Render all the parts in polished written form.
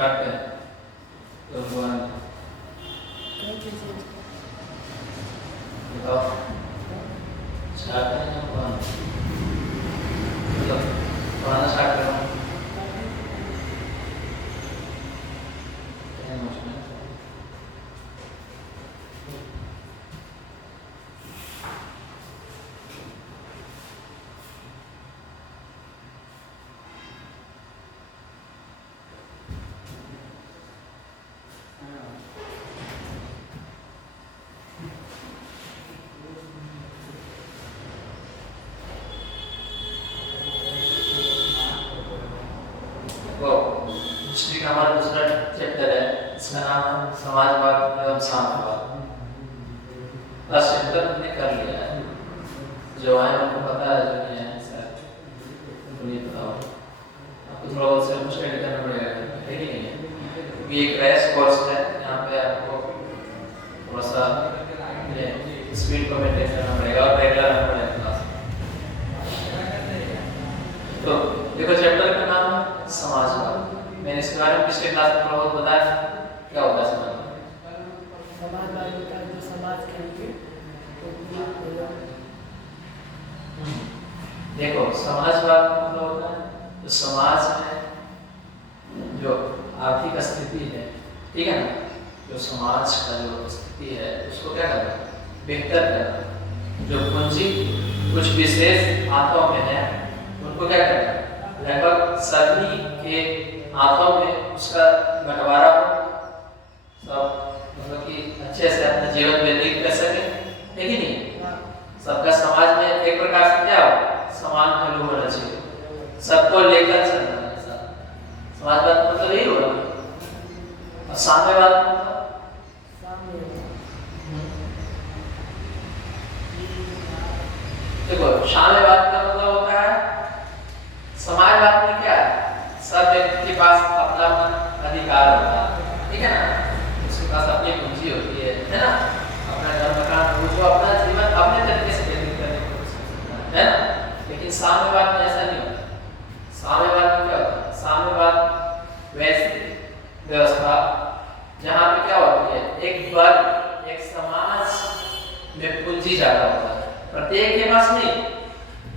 Start करें तो भगवान बताओ स्टार्ट करें ना भगवान मतलब पढ़ाना स्टार्ट करो हिस्ट्री का हमारा दूसरा चैप्टर है, इसका नाम है समाजवाद एवं साम्यवाद। फर्स्ट चैप्टर हमने कर लिया है, जो है आपको पता है, जो नहीं है सर उनको नहीं पता हो, आपको थोड़ा बहुत सेल्फ स्टडी करना पड़ेगा, है कि नहीं है? क्योंकि एक क्रैश कोर्स है, यहाँ पे आपको थोड़ा सा स्पीड को मेंटेन करना पड़ेगा और रेगुलर आना पड़ेगा क्लास। तो देखो चैप्टर का नाम है समाजवाद। मैंने इसके बारे में पिछले क्लास में थोड़ा बहुत बताया, क्या होता है समाजवाद होता है जो समाज के लिए देखो समाजवाद का मतलब होता है जो समाज में जो आर्थिक स्थिति है, ठीक है ना, जो समाज का जो स्थिति है उसको क्या करना, बेहतर करना। जो पूंजी कुछ विशेष हाथों में है उनको क्या करना, लगभग सभी के हाथों में उसका बंटवारा हो, सब मतलब कि अच्छे से अपना जीवन व्यतीत कर सके, है कि नहीं? सबका समाज में एक प्रकार से क्या हो, समान पहलू होना चाहिए, सबको लेकर चलना है, ऐसा समाजवाद मतलब यही होगा। और साम्यवाद मतलब देखो साम्यवाद का मतलब होता है, समाजवाद में क्या है, सब व्यक्ति के पास अपना अधिकार होता है, ठीक है ना, उसके पास अपनी पूंजी होती है ना, अपना घर मकान, वो अपना जीवन अपने तरीके से व्यतीत करने की कोशिश करता है ना। लेकिन साम्यवाद में ऐसा नहीं होता। साम्यवाद में क्या होता है, साम्यवाद वैसी व्यवस्था जहाँ पे क्या होती है, एक वर्ग एक समाज में पूंजी ज्यादा होता है, प्रत्येक के पास नहीं,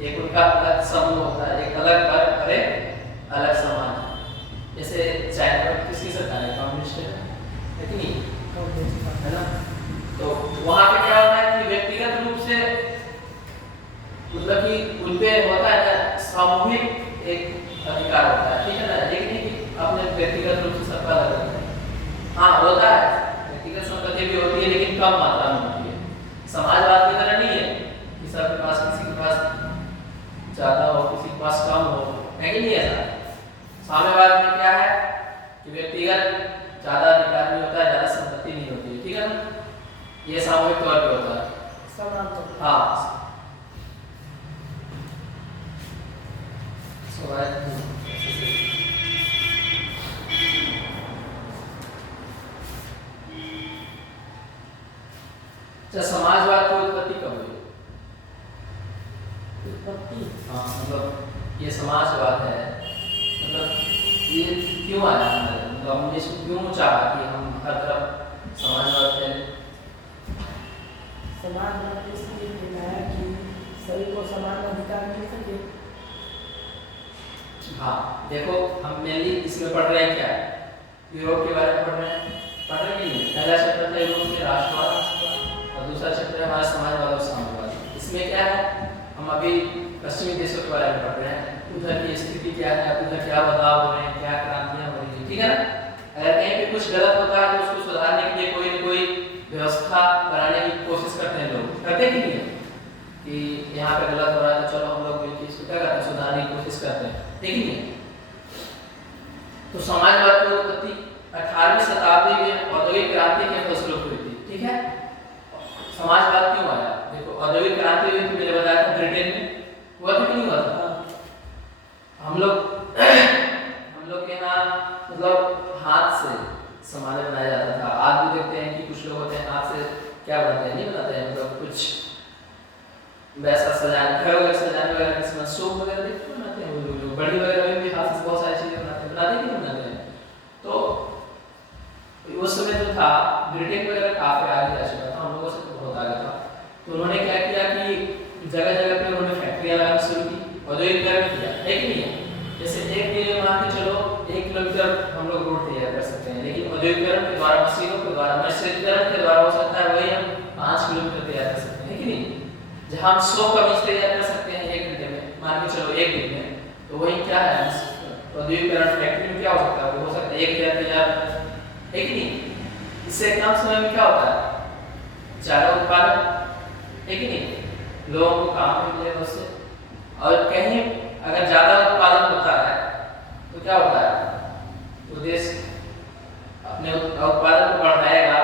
एक उनका अलग समूह होता है, एक अलग वर्ग और एक अलग समाज। जैसे चाइना में किसकी सरकार है, कम्युनिस्ट है कि नहीं, है ना? तो वहाँ पे क्या होता है कि व्यक्तिगत रूप से मतलब कि उन पे होता है ना सामूहिक एक अधिकार होता है, ठीक है ना, एक नहीं कि अपने व्यक्तिगत रूप से सबका अलग होता है। हाँ होता है, व्यक्तिगत संपत्ति भी होती है लेकिन कम मात्रा में होती है। समाजवाद की तरह नहीं है कि सबके पास, किसी के पास ज्यादा हो, किसी के पास कम हो, है कि नहीं ऐसा? साम्यवाद में क्या है कि व्यक्तिगत ज्यादा अधिकार नहीं होता है, ज्यादा संपत्ति नहीं होती है, ठीक है ना, ये सामूहिक तौर पे होता है। हाँ समाजवाद की उत्पत्ति कब हुई? हाँ मतलब ये समाजवाद है, मतलब ये क्यों आया, मतलब हमने इसको क्यों चाहा कि हम हर तरफ समाजवाद फैले? समाजवाद इसलिए फैलाया कि सभी को समान अधिकार मिल सके। हाँ देखो हम मेनली इसमें पढ़ रहे हैं क्या, यूरोप के बारे में पढ़ रहे हैं कि नहीं? पहला चैप्टर है यूरोप के राष्ट्रवाद और दूसरा चैप्टर है हमारा समाजवाद और साम्यवाद। इसमें क्या है, हम अभी पश्चिमी देशों के बारे में पढ़ रहे हैं, उधर की स्थिति क्या है, उधर क्या बदलाव हो रहे हैं, क्या क्रांतियां हो रही हैं, ठीक है ना। अगर कहीं पे कुछ गलत होता है तो उसको सुधारने के लिए कोई न कोई व्यवस्था बनाने की कोशिश करते हैं लोग, करते कि नहीं है कि यहाँ पे गलत हो रहा है तो चलो हम लोग मिलकर इसको क्या करते हैं, सुधारने की कोशिश करते हैं, ठीक है। तो समाजवाद की उत्पत्ति 18वीं शताब्दी में औद्योगिक क्रांति के फलस्वरूप हुई थी, ठीक है। समाजवाद क्यों आया, देखो औद्योगिक क्रांति हुई थी, मैंने बताया था ब्रिटेन में, हुआ था कि नहीं हुआ था? हम लोग के यहाँ मतलब हाथ से सामान बनाया जाता था, आज भी देखते हैं कि कुछ लोग होते हैं हाथ से क्या बनाते हैं, नहीं बनाते हैं, मतलब कुछ वैसा सजाने, घर वगैरह सजाने वगैरह के सामान, सोप वगैरह देखते बनाते हैं वो लोग, बड़ी वगैरह में भी हाथ से बहुत सारी चीजें बनाते हैं कि नहीं बनाते हैं। तो उस समय जो था ब्रिटेन वगैरह काफी आगे जा चुका था, हम लोगों से तो बहुत आगे था। तो उन्होंने क्या किया कि जगह जगह पे उन्होंने फैक्ट्रियां लगाना शुरू की, औद्योगिकरण किया, है कि नहीं है? जैसे एक दिन मान के चलो 1 किलोमीटर हम लोग रोड तैयार कर सकते हैं, लेकिन औद्योगिकरण के द्वारा, मशीनों के द्वारा, मशीनीकरण के द्वारा हो सकता है वही हम 5 किलोमीटर तैयार कर सकते हैं, है कि नहीं? जहाँ हम 100 का बीज तैयार कर सकते हैं 1 घंटे में, मान के चलो 1 दिन में, तो वही क्या है औद्योगिकरण फैक्ट्री में क्या हो सकता है, हो सकता है 1,000 तैयार, है कि नहीं? इससे कम समय में क्या होता है, ज्यादा उत्पादन, है कि नहीं? लोगों को काम मिलेगा उससे। और कहीं अगर ज्यादा उत्पादन होता है तो क्या होता है, तो देश अपने उत्पादन को बढ़ाएगा,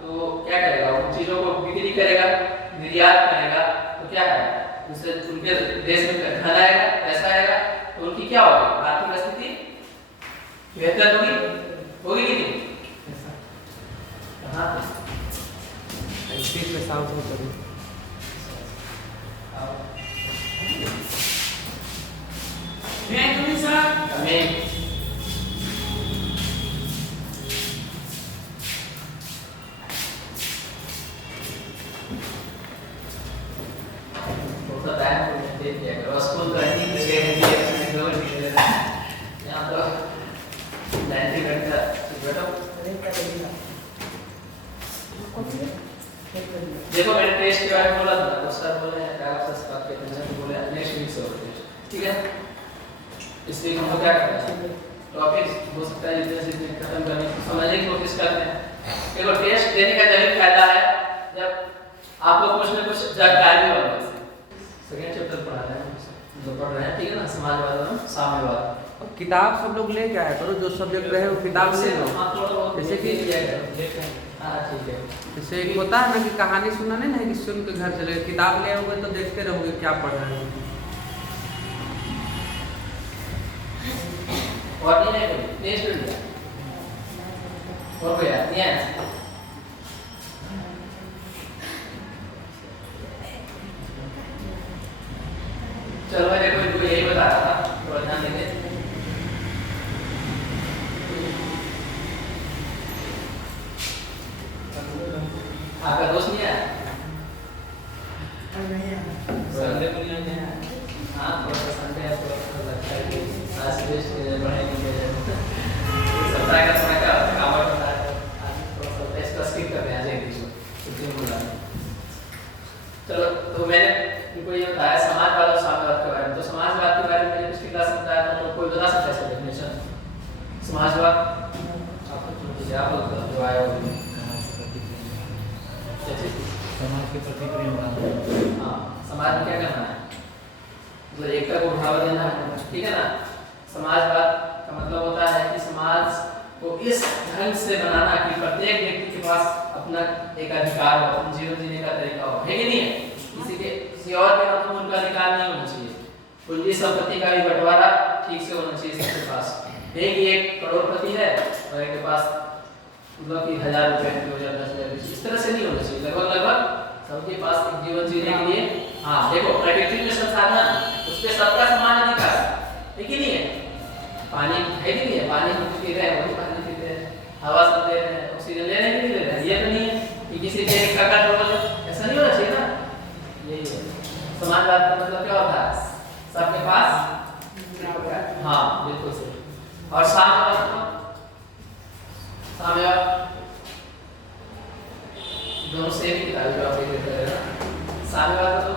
तो क्या करेगा, उन चीजों को बिक्री करेगा, निर्यात करेगा, तो क्या है उससे उनके देश में धन आएगा, पैसा आएगा, तो उनकी क्या होगी, आर्थिक स्थिति बेहतर होगी कि नहीं? हाँ इसी पे साउथ में करूँ मैं तुम्हें साथ हमें तो टाइम दे दिया करो, स्कूल का ही यहाँ तो 90 मिनट का बैठो। देखो मैंने टेस्ट के बारे में बोला था, तो सर बोले आपके टेंशन बोले नेक्स्ट वीक से होगा, ठीक है? इसलिए हम लोग क्या करते हैं, टॉपिक हो सकता है जितने खत्म करने की समझने की कोशिश करते हैं। देखो टेस्ट देने का जरूर फायदा है जब आपको कुछ न कुछ जानकारी हो। सेकंड चैप्टर पढ़ा रहे हैं, जो पढ़ रहे हैं, ठीक है ना, समाजवाद और साम्यवाद। अब किताब सब लोग ले जाया करो, जो सब्जेक्ट रहे वो किताब ले लो। जैसे कि हाँ ठीक है, जैसे एक होता है ना कि कहानी सुनाने ना कि सुन के घर चले, किताब ले आओगे तो देखते रहोगे क्या पढ़ रहे हो। और नहीं है कोई नेक्स्ट वीडियो और कोई है नहीं है? चलो मैं देखो यही बता रहा था, थोड़ा ध्यान देंगे। आपका दोस्त नहीं है? संडे को नहीं आते हैं? हाँ थोड़ा सा संडे है, थोड़ा सा लगता है कि आज टेस्ट पढ़ाई नहीं किया जाए, सप्ताह का समय क्या होता है, काम होता है, आज थोड़ा सा टेस्ट का स्किप करते हैं, आज एक बीच में छुट्टी बोला। चलो तो मैंने इनको ये बताया समाजवाद और साम्यवाद के बारे में। तो समाजवाद के बारे में मैंने पिछली क्लास में बताया था, तो कोई बता सकता है इसका डेफिनेशन? समाजवाद आप लोग जो आया हो समाज के प्रति प्रेम भावना। हाँ, समाज में क्या करना है, मतलब एकता को बढ़ावा देना है, ठीक है ना? समाजवाद का मतलब होता है कि समाज को इस ढंग से बनाना कि प्रत्येक व्यक्ति के पास अपना एक अधिकार हो, अपना जीवन जीने का तरीका हो, है कि नहीं है? किसी और के नाम उनका अधिकार नहीं होना चाहिए। पूंजी संपत्ति का भी बंटवारा ठीक से होना चाहिए सबके पास। एक करोड़पति है और एक के पास मतलब कि 1,000 रुपए, 2,000, 10,000, इस तरह से नहीं होना चाहिए। लगभग सबके पास एक जीवन जीने के लिए, हाँ देखो प्रकृति में संसाधन, उस पे सबका समान अधिकार है कि नहीं है? पानी है कि नहीं है? पानी हम पी रहे हैं, वही पानी पीते हैं, हवा सब ले रहे हैं, ऑक्सीजन ले रहे हैं कि नहीं ले रहे हैं? ये तो नहीं है कि किसी के एक का कंट्रोल, ऐसा नहीं होना चाहिए ना। यही है समाजवाद का मतलब, क्या होता है सबके पास, हाँ बिल्कुल सही। और साम्यवाद दोनों से भी किताब जो आप देख रहे हैं, साम्यवाद तो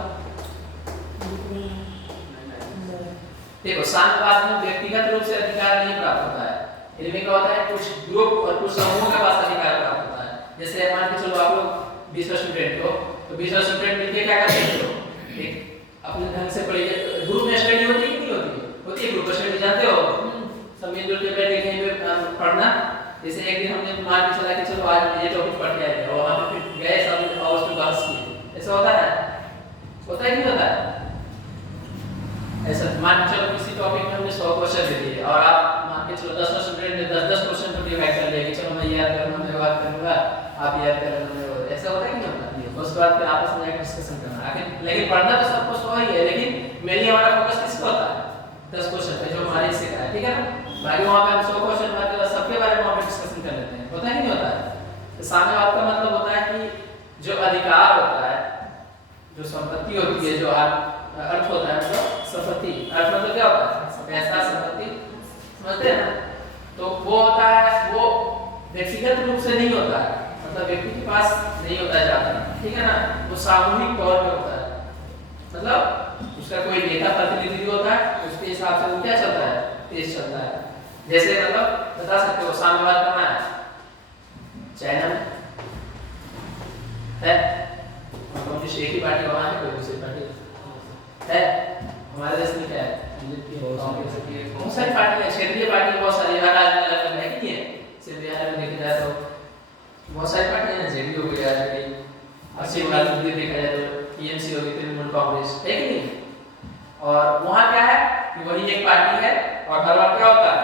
देखो साम्यवाद में व्यक्तिगत रूप से अधिकार नहीं प्राप्त होता है, इनमें क्या होता है कुछ ग्रुप और कुछ समूहों के पास अधिकार प्राप्त होता है। जैसे मान के चलो आप लोग 20 स्टूडेंट हो, तो 20 स्टूडेंट मिलकर क्या करते हो, एक अपने ढंग से पढ़िए। ग्रुप में स्टडी होती है कि नहीं होती? होती है ग्रुप स्टडी, जानते हो सब मिलजुल के बैठ के कहीं पे पढ़ना। जैसे एक दिन हमने मान के चला कि चलो आज ये टॉपिक पढ़ के आए और वहाँ पे फिर गए सब और उस पर बहस की, ऐसा होता है? होता है कि नहीं होता है? ऐसा मान के चलो किसी टॉपिक में हमने 100 क्वेश्चन दे दिए और आप मान के चलो 10 स्टूडेंट ने 10 क्वेश्चन को डिवाइड कर लिया कि चलो मैं याद करूँगा, मैं बात करूँगा, आप याद कर लेना। ऐसा होता है कि नहीं होता? उसके बाद फिर आपस में डिस्कशन करना आखिर। लेकिन पढ़ना तो सबको 100 ही है, लेकिन मेनली हमारा फोकस किस पे होता है? 10 क्वेश्चन पे जो हमारे इससे का है, ठीक है ना? बाकी वहाँ पे हम 100 क्वेश्चन बात करते हैं, सबके बारे में वहाँ पे डिस्कशन कर लेते हैं, होता है कि नहीं होता? तो साम्यवाद का मतलब होता है कि जो अधिकार होता है, जो संपत्ति होती है, जो अर्थ होता है, मतलब संपत्ति, अर्थ मतलब क्या होता है, पैसा, संपत्ति, समझते हैं ना? तो वो होता है, वो व्यक्तिगत रूप से नहीं होता है, मतलब व्यक्ति के पास नहीं होता है जाता, ठीक है ना? वो सामूहिक तौर पे होता है, मतलब उसका कोई नेता प्रतिनिधि होता है, उसके हिसाब से वो क्या चलता है, देश चलता है। जैसे मतलब बता सकते हो साम्यवाद कहाँ है? चाइना में है, कम्युनिस्ट एक ही पार्टी वहाँ है, कोई दूसरी पार्टी है? हमारे देश में क्या है? बहुत सारी पार्टी है, क्षेत्रीय पार्टी बहुत सारी, हर राज्य में अलग अलग है कि नहीं है? क्षेत्रीय में देखा जाए तो बहुत सारी पार्टी है, जेडीयू हो गया, पश्चिम बंगाल में देखा जाए तो टीएमसी हो गई, तृणमूल कांग्रेस, है कि नहीं? और वहाँ क्या है कि वही एक पार्टी है, और हर बार क्या होता है,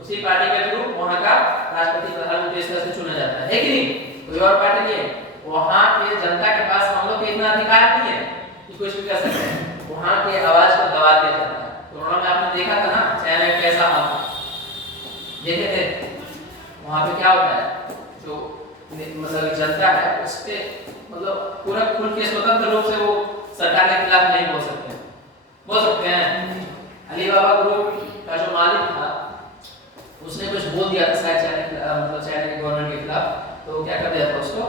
उसी पार्टी के थ्रू वहाँ का राष्ट्रपति, प्रधानमंत्री इस तरह से चुना जाता है कि नहीं? कोई और पार्टी नहीं है। वहाँ के जनता के पास हम लोग के इतना अधिकार नहीं है कि कुछ भी कर सकते हैं, वहाँ के आवाज को दबा दिया जाता है। कोरोना में आपने देखा था ना चाइना में कैसा हाल था, देखे थे? वहाँ पे क्या होता है, जो मतलब जनता है उस पे मतलब पूरा खुल के स्वतंत्र रूप से वो सरकार के खिलाफ नहीं बोल सकते हैं। अलीबाबा ग्रुप का जो मालिक था उसने कुछ बोल दिया था शायद चाइना मतलब चाइना के गवर्नमेंट के खिलाफ, तो क्या कर दिया था उसको,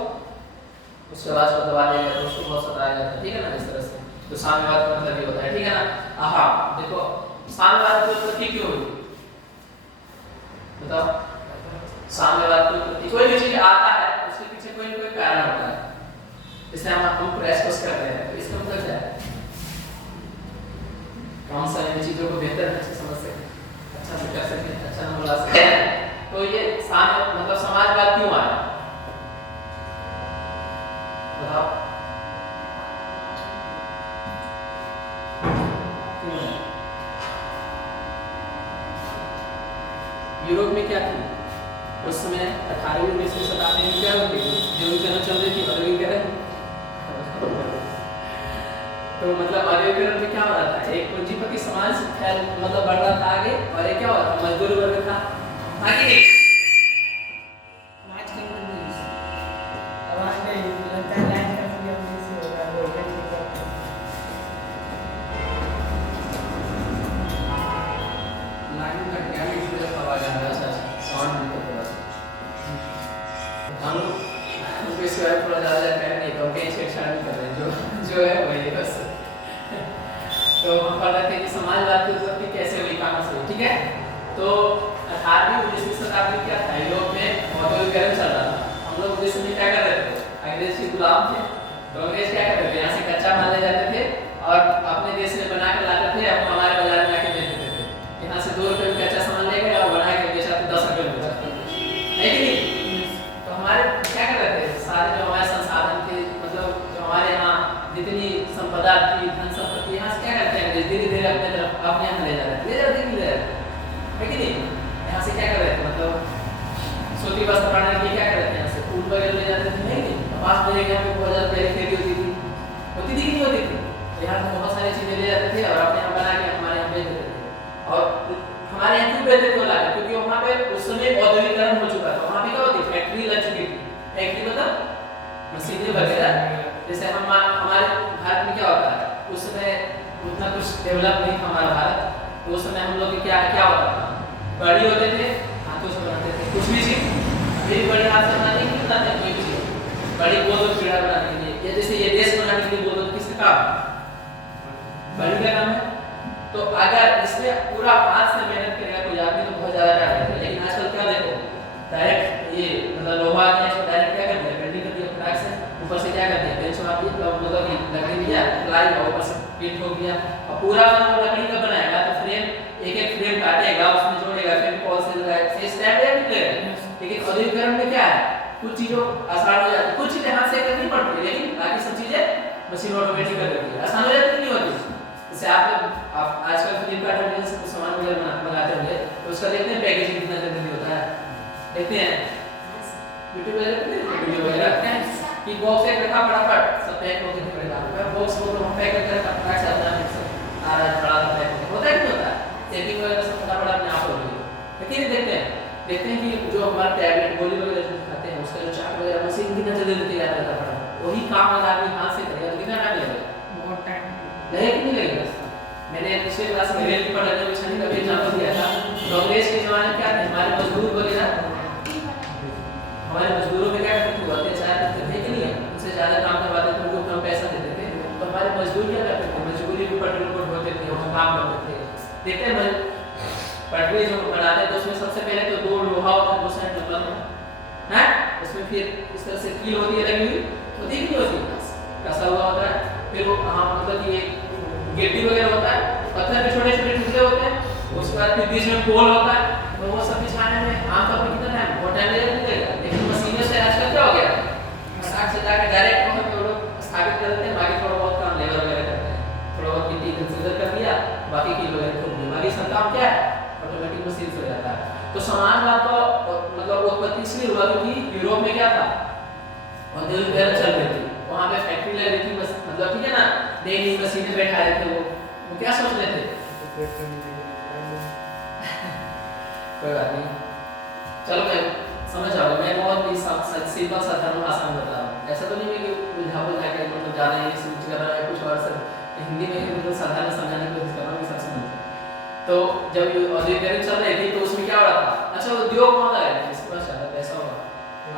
उसके आवाज को दबा दिया गया, उसको बहुत सताया जाता है, ठीक है ना? इस तरह से तो साम्यवाद का मतलब ये होता है, ठीक है ना? हाँ देखो साम्यवाद की उत्पत्ति क्यों हुई बताओ? साम्यवाद की उत्पत्ति, कोई भी चीज आता है उसके पीछे कोई ना कोई कारण होता है, जिससे हम प्रयास करते हैं। तो इसका मतलब क्या है? कौन सा इन चीजों को बेहतर ढंग से समझ सके, अच्छा से कर सके, अच्छा न बोला सके। तो ये साम्य मतलब समाजवाद क्यों आया बताओ? यूरोप में क्या थी उस समय 18वीं 19वीं शताब्दी में? क्या होती थी? औद्योगिकरण चल रही थी, औद्योगिकरण। तो मतलब औद्योगिकरण में क्या हो रहा था, एक पूंजीपति समाज मतलब बढ़ रहा था आगे, और एक क्या हो रहा था, मजदूर वर्ग था आगे। आज के आवाज नहीं लगता है, लाइन का भी हम से होगा वो लाइन का क्या है, आवाज आ रहा है, साउंड भी थोड़ा हम इस बारे में थोड़ा ज़्यादा जानकारी नहीं, तो कहीं छेड़छाड़ नहीं कर रहे हैं, जो है वही बस। तो हम पढ़ रहे थे कि समाजवाद की उत्पत्ति कैसे हुई, कहाँ से हुई, ठीक है? तो 18वीं 19वीं शताब्दी क्या था, यूरोप में औद्योगिकरण चल रहा था। हम लोग देश में क्या कर रहे थे, अंग्रेज के गुलाम थे, तो अंग्रेज क्या करते थे, यहाँ से कच्चा माल ले जाते थे और अपने देश में बना कर लाते थे, अब हमारे बाजार में आके बेच देते थे। यहाँ से 2 रुपये में कच्चा सामान ले गए और बना के बेचा तो 10 रुपये में बेचा, है कि नहीं? तो हमारे क्या कर रहे थे, सारे जो हमारे संसाधन थे, मतलब जो हमारे यहाँ जितनी संपदा थी, धन संपत्ति, यहाँ से क्या करते हैं धीरे धीरे अपने तरफ अपने यहाँ ले जा रहे थे, ले जा रहे है कि नहीं? यहाँ से क्या कर रहे थे, मतलब सूती वस्त्र बनाने के लिए क्या कर रहे थे, यहाँ से फूल वगैरह ले जाते थे, है कि नहीं? पास में यहाँ पे बहुत ज़्यादा पहले खेती होती थी कि नहीं होती थी? यहाँ से बहुत सारी चीज़ें ले जाते थे और अपने यहाँ बना के हमारे यहाँ बेच देते थे। और हमारे यहाँ क्यों बेचते थे लाके, क्योंकि वहाँ पे उस समय औद्योगिकरण हो चुका था, वहाँ पे क्या होती फैक्ट्री लग चुकी थी, फैक्ट्री मतलब मशीनें वगैरह। जैसे हमारे भारत में क्या होता है, उस समय उतना कुछ डेवलप नहीं था हमारा भारत, तो उस समय हम लोग क्या क्या होता था, बड़ी होते थे, हाथों से बनाते थे कुछ भी चीज़, अभी बड़े हाथ से बनाने की बनाते हैं कोई भी चीज़, बड़ी बोल दो पीढ़ा बनाने के लिए, या जैसे ये देश बनाने के लिए बोल दो, किसका काम, बड़ी का काम है। तो अगर इसमें पूरा हाथ से मेहनत करेगा कोई आदमी तो बहुत ज़्यादा टाइम लगेगा, लेकिन आजकल क्या देखो डायरेक्ट ये मतलब लोहा है, इसको डायरेक्ट क्या कर दिया, वेल्डिंग कर दिया फटाक से, ऊपर से क्या कर दिया बेंच मार दी, मतलब कि लकड़ी लिया लाई और ऊपर से पीट हो गया, और पूरा वो लकड़ी का बनाएगा तो फ्रेम एक एक फ्रेम काटेगा, उसमें जोड़ेगा, फिर पॉल से लगाएगा, से स्टैंड है निकलेगा। लेकिन औद्योगिकरण में क्या है, कुछ चीज़ों आसान हो जाती है, कुछ चीज़ें हाथ से करनी पड़ती है, लेकिन बाकी सब चीज़ें मशीन ऑटोमेटिक कर देती है, आसान हो जाती नहीं होती। जैसे आप आजकल फ्लिपकार्ट वगैरह से कुछ सामान वगैरह मंगाते होंगे तो उसका देखते हैं पैकेजिंग कितना जल्दी होता है, देखते हैं यूट्यूब वीडियो वगैरह रखते हैं कि बॉक्स एक रखा फटाफट सब पैक होकर निकलेगा, बॉक्स को हम पैक करके फटाफट से अपना आ रहा है बड़ा पैक होता है, नहीं होता है, सेटिंग वगैरह सब फटाफट अपने आप हो रही है। लेकिन देखते हैं कि जो हमारा टैबलेट गोली वगैरह जो खाते हैं उसका जो चार्ट वगैरह काम अगर आदमी हाथ से करेगा तो कितना टाइम लगेगा? बहुत टाइम नहीं कि नहीं लगेगा। मैंने पिछले क्लास में रेल की पढ़ाई में बिछाने का भी एग्जांपल दिया था। तो अंग्रेज के जमाने में क्या थे, हमारे मजदूर वगैरह, हमारे मजदूरों में क्या करते थे, अत्याचार करते थे कि नहीं, उनसे ज्यादा काम करवाते थे, उनको कम पैसा देते थे। तो हमारे मजदूर क्या करते थे, मजदूरी के पटरी पर होते थे, वहाँ काम करते थे। देखते हैं पटरी जो बनाते हैं तो उसमें सबसे पहले तो दो लोहा होता है, दो साइड लंबा है, उसमें फिर इस तरह से कील होती है लगी हुई, होती नहीं होती, कसा हुआ होता है। फिर वो हाँ मतलब ये गिट्टी वगैरह होता है, पत्थर के छोटे छोटे टुकड़े होते हैं, उसके बाद फिर बीच में पोल होता है। तो वो सब बिछाने में आमतौर पर कितना टाइम, बहुत टाइम लगेगा। लेकिन मशीनों से आजकल क्या हो गया, साथ से जाकर डायरेक्ट वहाँ पे वो लोग स्थापित कर देते हैं, बाकी थोड़ा बहुत काम लेबर वगैरह करते हैं, थोड़ा बहुत गिट्टी कंसीडर कर दिया, बाकी कील वगैरह ठोक दिया, बाकी सब काम क्या है ऑटोमेटिक मशीन से हो जाता है। तो समान बात तो मतलब उत्पत्ति इसलिए हुआ क्योंकि यूरोप में क्या था, औद्योगिक क्रांति चल रही थी, वहाँ पे फैक्ट्री लग रही थी, बस मतलब ठीक है ना, नई नई मशीनें बैठा रहे थे, वो क्या सोच रहे थे, कोई बात नहीं, चलो मैं समझ जाऊंगा। मैं बहुत भी सिंपल साधारण भाषा में बता रहा हूँ, ऐसा तो नहीं है कि उलझाव जाके मतलब ज़्यादा ये समझ कर रहा है कुछ और सर हिंदी में मतलब साधारण समझाने की कोशिश कर रहा हूँ कि सब समझ। तो जब औद्योगिक क्रांति चल रही थी तो उसमें क्या हो रहा था, अच्छा उद्योग कौन लगा है जिसके पास ज़्यादा पैसा होगा।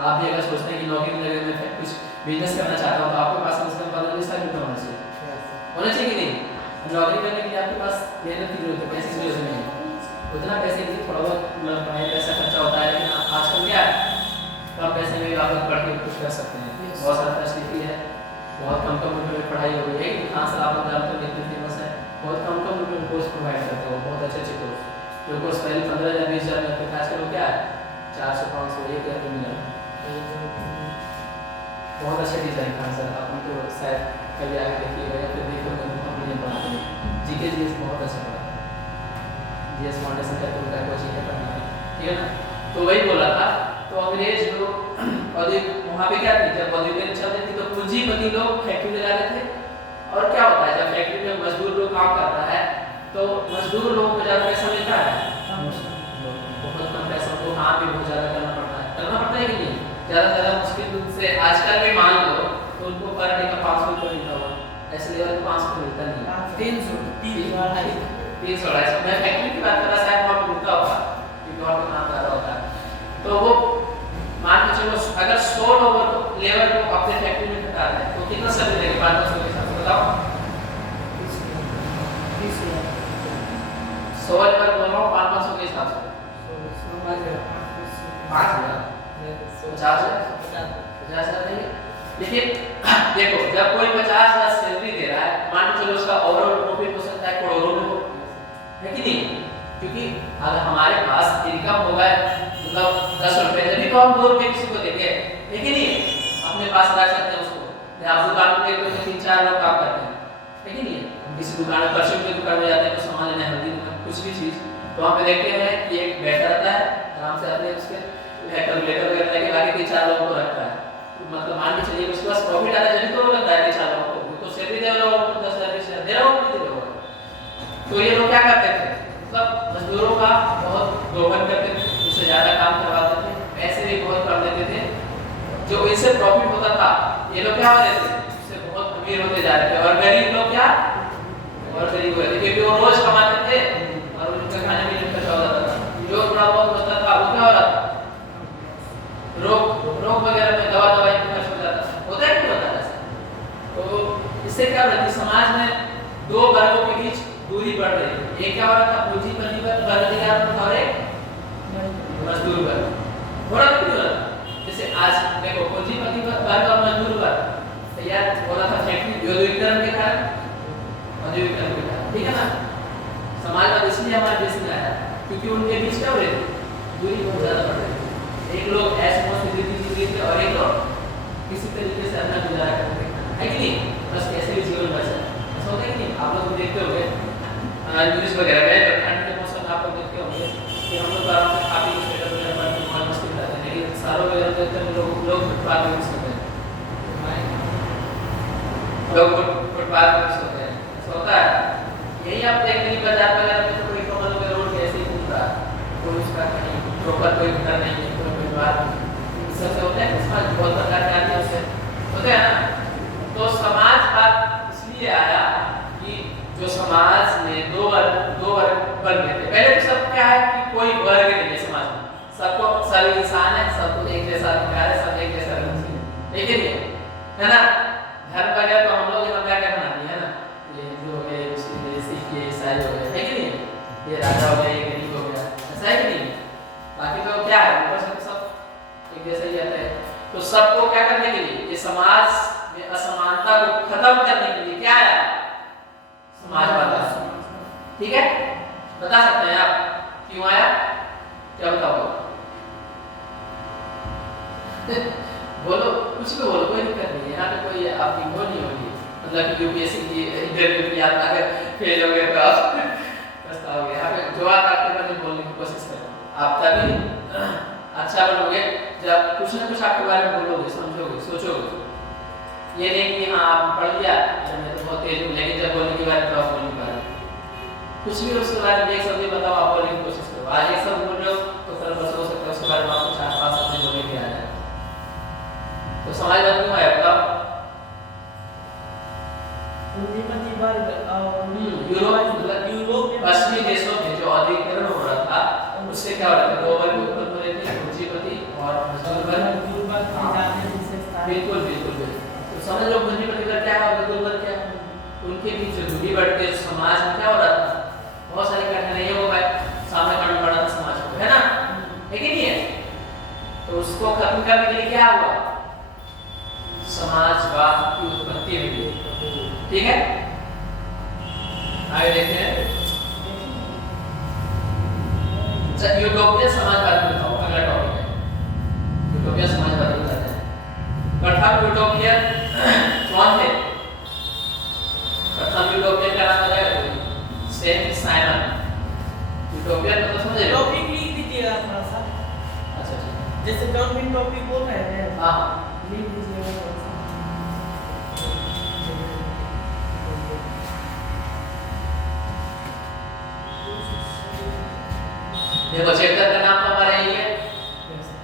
आप भी अगर सोचते हैं कि नौकरी में लगे, मैं कुछ बिजनेस करना चाहता हूँ, तो आपके पास कम से कम 15-20 होना चाहिए, होना चाहिए कि नहीं। नौकरी करने के लिए आपके पास मेहनत की जरूरत है, पैसे की जरूरत नहीं है, उतना पैसे की थोड़ा बहुत पढ़ाई पैसा खर्चा होता है, लेकिन आजकल क्या है कम पैसे में आप पढ़ के कुछ कर सकते हैं। बहुत सारा फैसिलिटी है, बहुत कम कम रुपये में पढ़ाई हो गई है। खान सर आप जानते हो कितने फेमस है, बहुत कम कम रुपये में कोर्स प्रोवाइड करते हो, बहुत अच्छे अच्छे कोर्स, जो कोर्स पहले 15,000-20,000 में होते थे, आजकल वो क्या है 400-500-1,000 में मिला। बहुत अच्छे डिजाइन खान सर, आप उनको शायद कभी आगे देखिएगा या फिर देखोगे अपने पढ़ाते हैं, जीके जीएस बहुत अच्छा पढ़ाता है, जीएस फाउंडेशन का उनका कोचिंग है पढ़ना है, ठीक है ना। तो वही बोला था, तो अंग्रेज लोग औद्योगिक वहाँ पे क्या थी, जब औद्योगिक चल रही थी तो पूंजीपति लोग फैक्ट्री लगा रहे थे। और क्या होता है जब फैक्ट्री में मजदूर लोग काम करता है तो मजदूर लोगों को ज़्यादा पैसा मिलता है, बहुत कम पैसा, उनको काम भी बहुत ज़्यादा करना पड़ता है कि नहीं, ज़्यादा मुश्किल से आजकल भी मान लो तो उनको पर डे का 500 रुपये मिलता होगा, ऐसे लेवल पे 500 मिलता नहीं, 300 मैं फैक्ट्री की बात कर रहा, शायद वहाँ पे मिलता होगा क्योंकि वहाँ पे काम ज़्यादा होता है। तो वो मान के चलो अगर 100 लोग लेबर को अपने फैक्ट्री में खटा रहे हैं तो कितना सैलरी देंगे 500 के साथ, बताओ 100 लेबर बोल रहा हूँ 500 के हिसाब से 50,000 नहीं। लेकिन देखो जब कोई 50,000 सैलरी दे रहा है, मान के चलो उसका ओवरऑल प्रॉफिट हो सकता है करोड़ों में, है कि नहीं, क्योंकि अगर हमारे पास इनकम होगा मतलब 10 रुपये, जब तो हम 2 रुपये किसी को देंगे, है कि नहीं, अपने पास रख सकते हैं उसको। आप दुकान पे 3-4 लोग काम करते हैं, है कि नहीं, किसी दुकान में परचून की दुकान में जाते हैं तो सामान लेना है, हल्दी कुछ भी चीज़, तो वहाँ पे देखते हैं कि एक बैठा रहता है आराम से अपने उसके कैलकुलेटर वगैरह लेके आगे 3-4 लोगों को रखता है, मतलब मान के चलिए उसके पास प्रॉफिट आता है जब तो लगता है 3-4 लोगों को, तो सैलरी दे रहा होगा 10,000 दे रहा होगा, नहीं दे रहा होगा। तो ये लोग क्या करते थे, मतलब मजदूरों का बहुत दोहन करते थे, उससे ज़्यादा काम करवाते थे, पैसे भी बहुत कम देते थे, जो इनसे प्रॉफिट होता था ये लोग क्या हो रहे थे, उससे बहुत अमीर होते जा रहे थे, और गरीब लोग क्या और गरीब हो रहे थे क्योंकि वो रोज कमाते थे और उनका खाने पीने का चौदह था, जो थोड़ा बहुत बचता था वो क्या हो रहा था, रोग वगैरह में दवाई में खर्च हो जाता, होता है नहीं होता ऐसा। तो इससे क्या हो रहा था, समाज में 2 वर्गों के बीच दूरी बढ़ रही है, एक क्या हो रहा था पूंजीपति वर्ग और एक मजदूर वर्ग, हो रहा था क्यों हो रहा था, जैसे आज देखो पूंजीपति वर्ग और मजदूर वर्ग तैयार हो रहा था फैक्ट्री औद्योगिकरण के कारण, ठीक है ना, समाजवाद इसलिए हमारे देश में आया क्योंकि उनके बीच क्या हो रही थी, दूरी बहुत ज़्यादा बढ़ रही थी, एक लोग ऐसे मौसम जी थे और एक लोग किसी तरीके से अपना गुजारा करते थे, है कि नहीं, बस कैसे भी जीवन बच जाए, ऐसा होता है कि नहीं। आप लोग देखते होंगे न्यूज़ वगैरह में ठंड के मौसम में आप लोग देखते होंगे कि हम लोग आराम से खा पी के स्वेटर वगैरह पहन के मौज मस्ती करते हैं, लेकिन सालों वगैरह देखते हैं लोग फुटपाथ में यूज़ करते हैं, लोग फुटपाथ में यूज़ करते हैं, ऐसा होता है। यही आप देख लीजिए बाजार वगैरह में तो कोई कमल वगैरह रोड ऐसे ही घूम रहा है, कोई उसका कहीं प्रॉपर कोई घर नहीं है, कोई बात सबसे होता है, इसमें बहुत प्रकार के आदमी उससे होते हैं ना, सबको क्या करने के लिए, ये समाज में असमानता को खत्म करने के लिए क्या है, समाजवाद आया। ठीक है, बता सकते हैं आप क्यों आया, क्या बताओगे? बोलो, कुछ भी बोलो, कोई दिक्कत नहीं है, यहाँ पे कोई आपकी वो नहीं होगी, मतलब कि यूपीएससी की इंटरव्यू की आप अगर फेल हो गए तो आप पछताओगे। यहाँ पे जो आपके बारे में बोलने की कोशिश करो, आप तभी अच्छा बनोगे जब कुछ ना कुछ आपके बारे में बोलोगे, समझोगे, सोचोगे। ये नहीं कि हाँ आप पढ़ लिया, अरे मैं तो बहुत तेज हूँ, लेकिन जब बोलने के बारे में तो आप बोल नहीं पा रहे। कुछ भी उसके बारे में एक शब्द बताओ, आप बोलने की कोशिश करो। आज एक शब्द बोल रहे हो तो कल परसों हो सकता है उसके बारे में आपको 4-5 शब्द बोलने के आ जाए। तो समाजवाद क्यों आया बताओ? यूरोप में पश्चिमी देशों में जो अधिग्रहण हो रहा था, उससे क्या हो रहा था, दो वर्ग उत्पन्न हो रहे थे, पूंजीपति और मजदूर वर्ग। बिल्कुल बिल्कुल बिल्कुल। तो समझ लो पूंजीपति वर्ग क्या है और मजदूर वर्ग क्या है, उनके बीच जो दूरी बढ़ते समाज में क्या हो रहा था, बहुत सारी कठिनाइयों को सामना करना पड़ा था समाज को, है ना, है कि नहीं है? तो उसको खत्म करने के लिए क्या हुआ, समाजवाद की उत्पत्ति हुई। ठीक है, आगे देखते हैं। यूटोपियन समाजवाद बताओ, अगला टॉपिक है यूटोपियन समाजवाद बताते हैं। प्रथम यूटोपियन कौन थे? प्रथम यूटोपियन का नाम बताया, सेंट साइमन। यूटोपियन मतलब समझे? टॉपिक लिख दीजिएगा थोड़ा सा, अच्छा अच्छा, जैसे गवर्नमेंट टॉपिक बोल रहे हैं, हाँ लिख दीजिएगा थोड़ा सा। देखो चैप्टर का नाम तो हमारा यही है,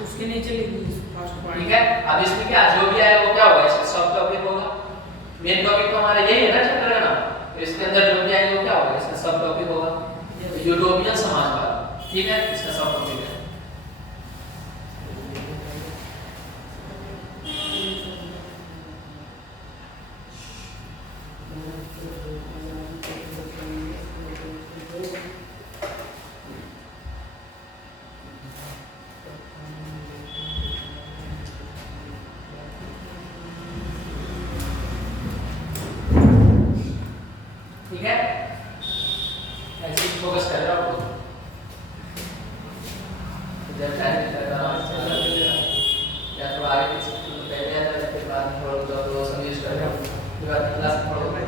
उसके नीचे लिख दीजिए फर्स्ट पॉइंट। ठीक है। अब इसमें क्या जो भी आए वो क्या होगा, इसका सब टॉपिक होगा। मेन टॉपिक तो हमारा यही है ना चैप्टर का नाम, तो इसके अंदर जो भी आएगा वो क्या होगा, इसका सब टॉपिक होगा यूटोपियन समाजवाद। ठीक है, इसका सब टॉपिक है। ठीक है, ऐसे फोकस कर रहा हूँ इधर टाइम लगा या तो आगे पीछे तो पहले आ जाए, फिर बाद में थोड़ा तो समझ कर रहा हूँ, फिर बाद में क्लास में पढ़ोगे।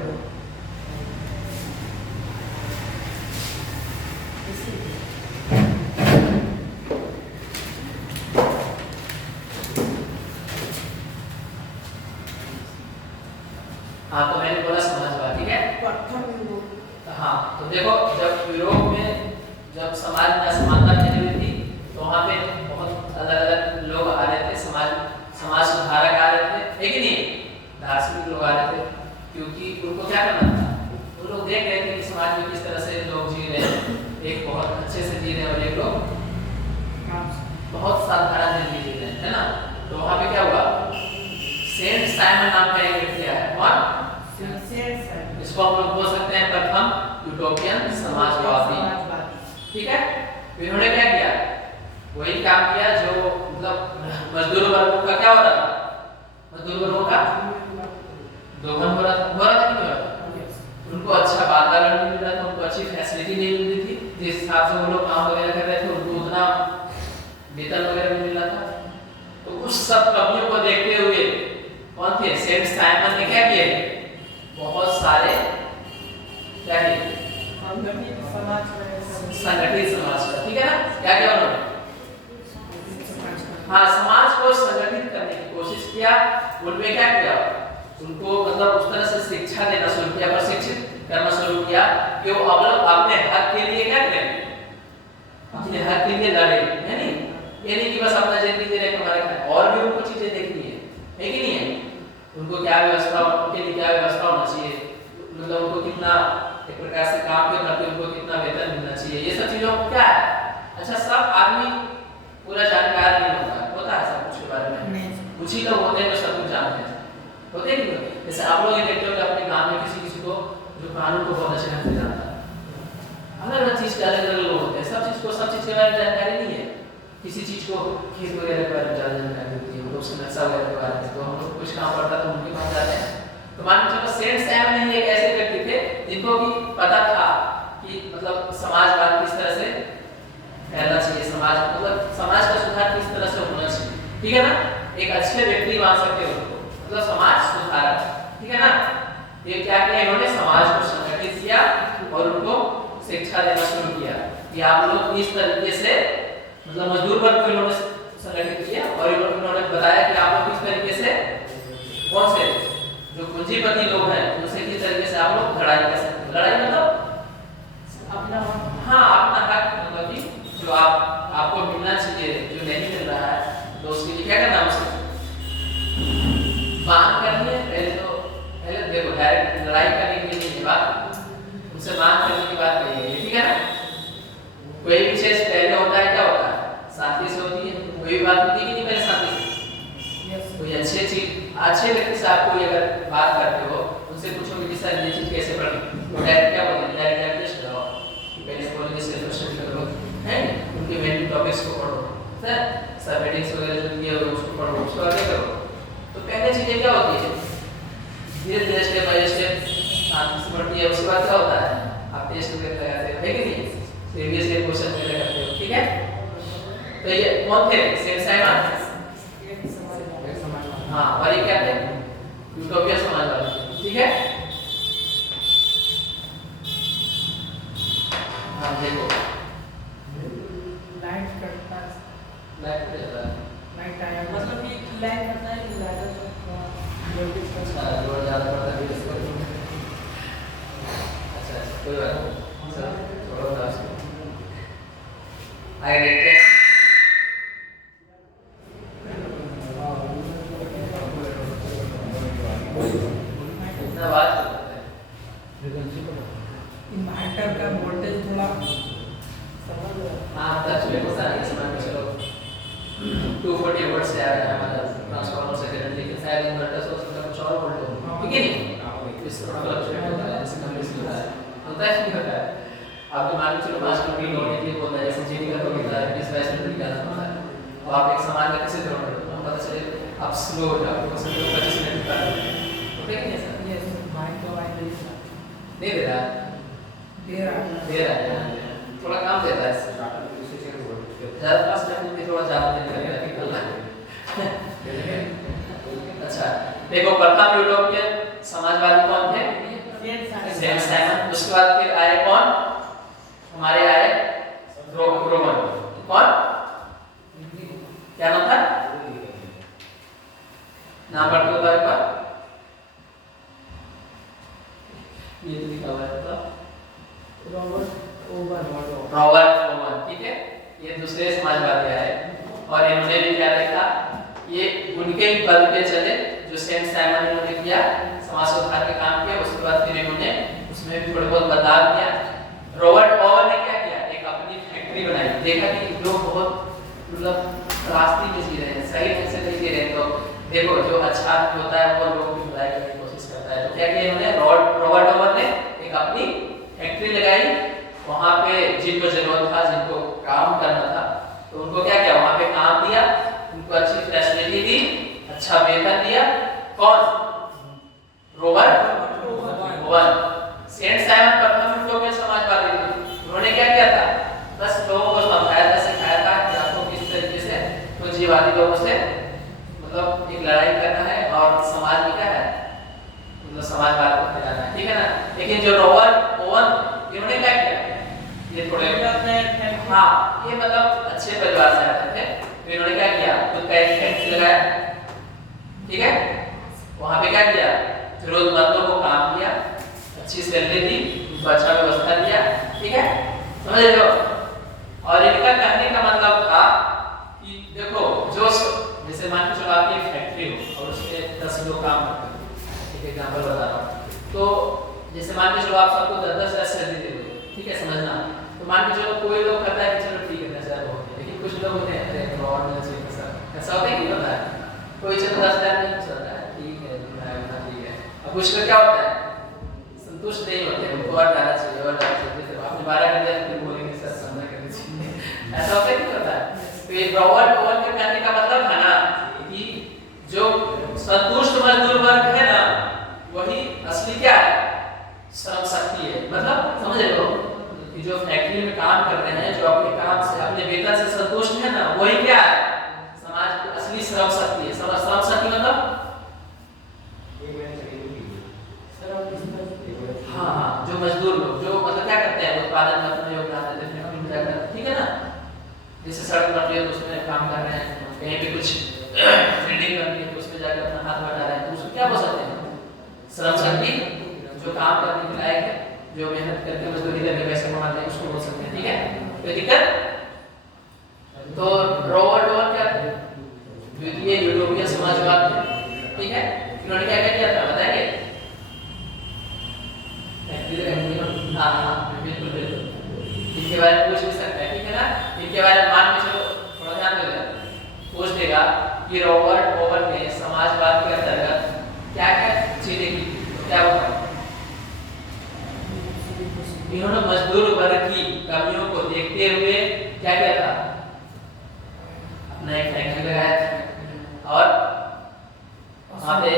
हाँ तो मैंने बोला समाजवाद, ठीक है। हाँ तो देखो, जब यूरोप में जब समाज में असमानता फैली हुई थी तो वहाँ पे बहुत अलग अलग लोग आ रहे थे, समाज सुधारक आ रहे थे, है कि नहीं, दार्शनिक लोग आ रहे थे, क्योंकि उनको क्या करना था, वो लोग देख रहे थे कि समाज में किस तरह से लोग जी रहे हैं, एक बहुत अच्छे से जी रहे हैं और एक लोग बहुत साधारण जिंदगी जी रहे हैं, है ना। तो वहाँ पे क्या हुआ, सेंट साइमन नाम का एक व्यक्ति आया, कौन? इसको हम लोग बोल सकते हैं प्रथम यूटोपियन समाजवादी। ठीक है, इन्होंने क्या किया, वही काम किया जो मतलब मजदूर वर्गों का क्या हो रहा था, मजदूर वर्गों का दोहन हो रहा था, नहीं हो रहा था। उनको अच्छा वातावरण नहीं मिल रहा था, उनको अच्छी फैसिलिटी नहीं मिल रही थी, जिस हिसाब से वो लोग काम वगैरह कर रहे थे उनको उतना वेतन वगैरह नहीं मिल रहा था। तो उस सब कमियों को देखते हुए कौन थे, सेंट साइमन ने क्या किया, बहुत सारे क्या किए, संगठित समाज का, ठीक है ना, क्या क्या उन्होंने, हाँ समाज को संगठित करने की कोशिश किया। उनमें क्या किया, उनको मतलब उस तरह से शिक्षा देना शुरू किया, प्रशिक्षित करना शुरू किया कि वो अपने हक के लिए क्या करें, अपने हक के लिए लड़े, है नहीं, ये नहीं कि बस अपना जिंदगी दे रहे हमारे, और भी उनको चीजें देखनी है कि नहीं है। उनको क्या व्यवस्था, उनके लिए क्या व्यवस्था होना चाहिए, मतलब उनको कितना एक प्रकार से काम के करते उनको कितना वेतन मिलना चाहिए, ये सब चीजों को क्या है। अच्छा, सब आदमी पूरा जानकार नहीं होता है सब कुछ के बारे में, कुछ ही लोग होते हैं जो सब कुछ जानते हैं, होते हैं नहीं। जैसे आप लोग ये देखते हो कि अपने गांव में किसी को जो कानून को बहुत अच्छे ढंग से जानता है, अलग अलग चीज के अलग अलग लोग होते हैं, सब चीज के बारे में जानकारी नहीं है, किसी चीज को खेत वगैरह के बारे में ज़्यादा जानकारी होती है, मतलब उसका नक्शा वगैरह के बारे में, तो हम लोग कुछ काम पड़ता तो उनके पास जाते हैं। तो मान के चलो सेंट साइमन ही एक ऐसे व्यक्ति थे जिनको भी पता था कि मतलब समाजवाद किस तरह से फैलना चाहिए, समाज मतलब समाज का सुधार किस तरह से होना चाहिए, ठीक है ना। एक अच्छे व्यक्ति मान सकते हो उनको, मतलब समाज सुधारक, ठीक है ना। ये क्या किया इन्होंने, समाज को संगठित किया और उनको शिक्षा देना शुरू किया कि आप लोग इस तरीके से, मतलब मजदूर वर्ग को इन्होंने संगठित किया और इन्होंने बताया कि आप लोग किस तरीके से, कौन से जो पूंजीपति लोग हैं उनसे किस तरीके से आप लोग लड़ाई कर सकते हैं। लड़ाई मतलब अपना हाँ अपना हक, मतलब कि जो आपको मिलना चाहिए जो नहीं मिल रहा है, तो उसके लिए क्या करना, उससे मांग करनी है। पहले देखो डायरेक्ट लड़ाई करने के लिए नहीं बात, उनसे मांग करने की बात कही है, ठीक है ना। कोई विशेष पहले होता है, क्या होता है, शांति से होती है। कोई बात होती है कि नहीं पहले शांति से। कोई अच्छे व्यक्ति से आप कोई अगर बात करते हो, उनसे पूछोगे कि सर ये चीज कैसे पढ़ी, तो डायरेक्ट क्या बोलते हैं, डायरेक्ट टेस्ट लगाओ, पहले बोलेंगे सेल्फ स्टडी करो, हैं उनके मेन टॉपिक्स को पढ़ो, सर हेडिंग्स वगैरह जो दिए हुए उसको पढ़ो, उसको आगे करो। तो पहले चीजें क्या होती है, धीरे धीरे स्टेप बाय स्टेप शांति से बढ़ती है। उसके बाद क्या होता है, आप टेस्ट वगैरह लगाते हो, है कि नहीं, प्रीवियस ईयर क्वेश्चन वगैरह करते हो, ठीक है। तो ये कौन थे, सेंट साइमन, हाँ, और ये क्या थे, यूटोपिया समाजवादी, ठीक है। हाँ देखो लाइट कटता है, लाइट पे जाता है, लाइट आया मतलब कि लाइट कटता है कि लाइट अच्छा लोड ज़्यादा पड़ता है इसको, अच्छा कोई बात नहीं, सर थोड़ा उदास आगे देखते हैं। इतना बात करते हैं, इन्वर्टर का वोल्टेज थोड़ा समझ हाँ टच में होता है, इसमें चलो 240 वोल्ट से आ रहा है हमारा ट्रांसफार्मर से करंट, लेकिन शायद इन्वर्टर से उसका कुछ और वोल्ट हो, ठीक है नहीं, इससे थोड़ा फ्लक्चुएट होता है, इससे कम इसलिए होता है नहीं होता है। आप जो मान के चलो 5 किलोमीटर दौड़ने के लिए बोलता है, जैसे जीडी का दौड़ होता है 20-22 मिनट निकालना होता है, और आप एक सामान का कैसे दौड़ रहे हो, पता चले आप स्लो हो जाओ, तो 25 मिनट निकाल होता है कि नहीं सर, ये माइक का वाइट नहीं दे रहा दे रहा है, थोड़ा काम देता है, ज़्यादा पास रखने में थोड़ा ज़्यादा देर लगेगा निकलना। अच्छा देखो प्रथम यूटोपियन समाजवादी कौन थे, सेंट साइमन। उसके बाद फिर आए कौन, हमारे आए रोमन, कौन, क्या नाम था, नाम पढ़ के बताओ एक बार, ये तो लिखा हुआ है तो रॉबर्ट ओवन, ठीक है। ये दूसरे समाजवादी आए और इन्होंने भी क्या देखा, ये उनके ही पद पे चले जो सेंट साइमन इन्होंने किया, समाज सुधार के काम किया। उसके बाद फिर इन्होंने उसमें भी थोड़े बहुत बदलाव किया। रॉबर्ट ओवन ने क्या किया, एक अपनी फैक्ट्री बनाई, देखा कि लोग बहुत मतलब रास्ते में जी रहे हैं, सही ढंग से नहीं जी रहे, तो देखो जो अच्छा होता है वो लोग भी भलाई करने की कोशिश करता है। तो क्या किया इन्होंने, रॉबर्ट ओवन ने एक अपनी फैक्ट्री लगाई, वहां पे जिनको जरूरत था, जिनको काम करना था, तो उनको क्या किया, वहां पे काम दिया, उनको अच्छी फैसिलिटी दी, अच्छा वेतन दिया। कौन, रॉबर्ट ओवन। सेंट साइमन प्रथम यूटोपियन समाजवादी थे, उन्होंने क्या किया था, बस लोगों को समझाया था, सिखाया था कि आपको किस तरीके से पूंजीवादी लोगों से मतलब एक लड़ाई करना है और समाज में क्या है, मतलब समाजवाद को फैलाना है, ठीक है ना। लेकिन जो रॉबर्ट ओवन इन्होंने क्या किया, ये थोड़े हाँ ये मतलब अच्छे परिवार से आते थे, तो इन्होंने क्या किया, खुद का एक फैक्ट्री लगाया, ठीक है। वहां पे क्या किया, जरूरतमंदों को काम दिया, अच्छी सैलरी दी, उनको अच्छा व्यवस्था दिया, ठीक है, समझ रहे हो। और इनका कहने का मतलब था कि देखो जो जैसे मान के चलो आपकी एक फैक्ट्री हो और उसमें 10 लोग काम करते हो, एक एग्जांपल बता रहा हूँ, तो जैसे मान के चलो आप सबको 10,000 सैलरी दे दो, ठीक है, समझना। तो मान के चलो कोई लोग कहता है कि चलो ठीक है 10,000 बहुत है, लेकिन कुछ लोग होते हैं अरे और मिलना चाहिए पैसा, ऐसा होता है कि होता है, कोई चलो 10,000 नहीं कुछ होता है, ठीक है ठीक है। अब कुछ लोग क्या होता है, संतुष्ट नहीं होते, उनको और डालना चाहिए और डालना चाहिए, जैसे आपने 12 कर दिया फिर बोलेंगे सर 15 करना चाहिए, ऐसा होता है कि होता है। तो फिर रॉबर्ट ओवन के कहने का मतलब था ना कि जो संतुष्ट मजदूर वर्ग है ना वही असली क्या है, श्रम शक्ति है। मतलब समझ रहे हो कि जो फैक्ट्री में काम कर रहे हैं, जो अपने काम से अपने वेतन से संतुष्ट है ना वही क्या है, समाज की असली श्रम शक्ति है। श्रम शक्ति मतलब हाँ जो मजदूर लोग जो मतलब क्या करते हैं, उत्पादन में अपना योगदान देते हैं, फैक्ट्री में जाकर, ठीक है ना, जैसे सड़क बन रही है तो उसमें काम कर रहे हैं, कहीं पे कुछ बिल्डिंग बन रही है तो उसमें जाकर अपना हाथ बटा रहे हैं, तो उसको क्या बोल सकते हैं, श्रम शक्ति। जो काम करने के लायक है, जो मेहनत करके मजदूरी करके पैसे कमाते हैं उसको बोल सकते हैं, ठीक है। कोई दिक्कत? तो रॉबर्ट ओवन क्या द्वितीय यूरोपीय समाजवाद थे, ठीक है। इन्होंने क्या किया था बताएंगे? हाँ बिल्कुल बिल्कुल, इनके बारे में पूछ भी सकता है, ठीक है ना। इनके बारे में मान के चलो थोड़ा ध्यान दे लेना, पूछ देगा कि रॉबर्ट ओवन ने समाजवाद के अंतर्गत क्या क्या चीजें की, तो क्या होगा? इन्होंने मजदूर वर्ग की कमियों को देखते हुए क्या किया था, अपना एक फैक्ट्री लगाया था और वहाँ पे